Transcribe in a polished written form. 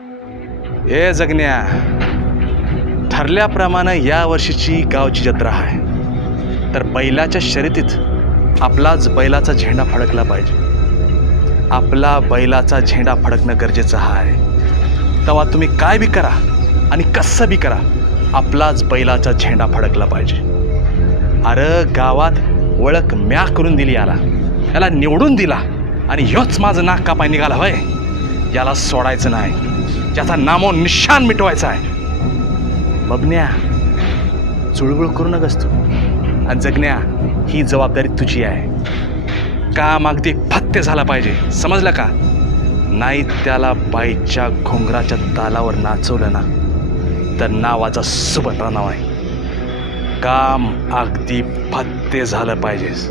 हे जगण्या, ठरल्याप्रमाणे या वर्षीची गावची जत्रा आहे, तर बैलाच्या शर्यतीत आपलाच बैलाचा झेंडा फडकला पाहिजे. आपला बैलाचा झेंडा फडकणं गरजेचं आहे. तेव्हा तुम्ही काय बी करा आणि कसं बी करा, आपलाच बैलाचा झेंडा फडकला पाहिजे. अरे गावात ओळख म्या करून दिली, याला निवडून दिला आणि ह्योच माझं नाक कापाय निघाला होय. याला सोडायचं नाही, ज्याचा नामो निशान मिटवायचा आहे. बबन्या, चुळबुळ करू नकस तू. आणि जगण्या, ही जबाबदारी तुझी आहे. काम अगदी फत्ते झाला पाहिजे, समजलं का? नाही त्याला बाईच्या घोंगराच्या तालावर नाचवलं ना तर नावाचा सुभद्रा नाव आहे. काम अगदी फत्ते झालं पाहिजेस.